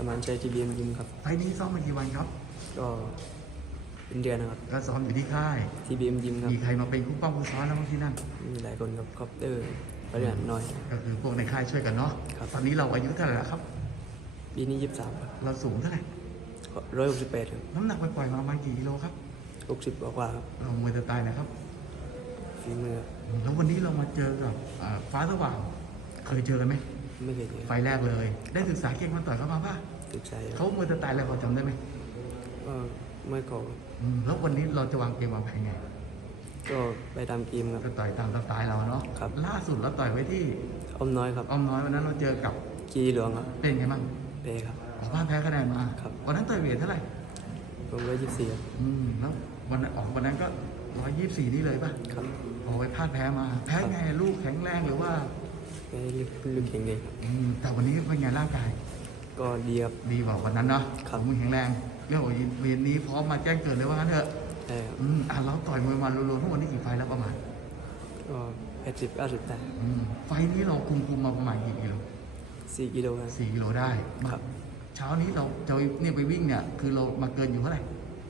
ประมาณใช้ทีบีเอ็มยิมครับ ไฟล์นี้ซ้อมมากี่วันครับ ก็เป็นเดือนนะครับ ก็ซ้อมอยู่ที่ค่าย ทีบีเอ็มยิมครับ มีใครมาเป็นคู่ป้องคู่ซ้อนแล้วบ้างที่นั่น มีหลายคนครับคอปเตอร์บริหารน้อย ก็คือพวกในค่ายช่วยกันเนาะ ครับ ตอนนี้เราอายุเท่าไหร่แล้วครับ ปีนี้ยี่สิบสามครับเราสูงเท่าไหร่ ร้อยหกสิบแปดครับน้ำหนักไปปล่อยๆมาประมาณกี่กิโลครับ หกสิบกว่าๆครับเรามวยจะตายนะครับ ฝีมือครับแล้ววันนี้เรามาเจอกับอ่าฟ้าสว่าง เคยเจอกันไหม ไม่เคยเจอไฟล์แรกเลย ได้ศึกษาเก่งมาต่อยเขามาป่ะติดใจคเขารับมวยจะตายอะไรพอจำได้ไหมก็ไม่ก่ออืมแล้ววันนี้เราจะวางเกมวางแผนไงก็ไปตามเกมครับ ก็ต่อยตามสไตล์เราเนาะครับ ล่าสุดเราต่อยไว้ที่อ้อมน้อยครับอ้อมน้อยวันนั้นเราเจอกับกีหลวงครับเป็นไงบ้างเปครับ ออกบ้านแพ้คะแนนมาครับ วันนั้นต่อยเวทเท่าไหร่ผมร้อยยี่สิบสี่ครับอืมแล้ววันนั้นออกวันนั้นก็ร้อยยี่สิบสี่นี่เลยป่ะครับออกไปพลาดแพ้มา แพ้ไงลูกแข็งแรงหรือว่าไม่ได้ ลึกลึกแข็งเลยครับอืมแต่วันนี้เป็นไงร่างกาย ก็ดีครับ ดีกว่าวันนั้นเนาะครับมึงแข็งแรงเรื่องของเวียนนี้พร้อมมาแจ้งเกิดเลยว่างั้นเถอะใช่ครับอืมอะเราต่อยมวยมารวมๆทั้งหมดนี้กี่ไฟล์แล้วประมาณก็แปดสิบเก้าสิบได้อืมไฟล์นี้เราคุมคุมมาประมาณกี่กิโลสี่กิโลครับสี่กิโลได้ครับเช้านี้เราจะเนี่ยไปวิ่งเนี่ยคือเรามาเกินอยู่เท่าไหร่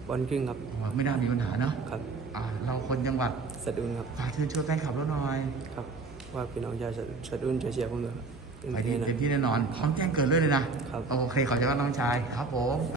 บอลครึ่งครับอ๋อไม่น่ามีปัญหาเนาะครับอ่าเราคนจังหวัดสะดุ้งครับฝากเชิญชวนแฟนคลับเราหน่อย ครับ ว่าพี่น้องชาวสะดุ้งจะเชียร์ผมด้วยครับ ไปที่เต็มที่นะเต็มที่แน่นอน พร้อมแจ้งเกิดเลยเลยนะ ครับ โอเคขอใจว่าน้องชายครับผม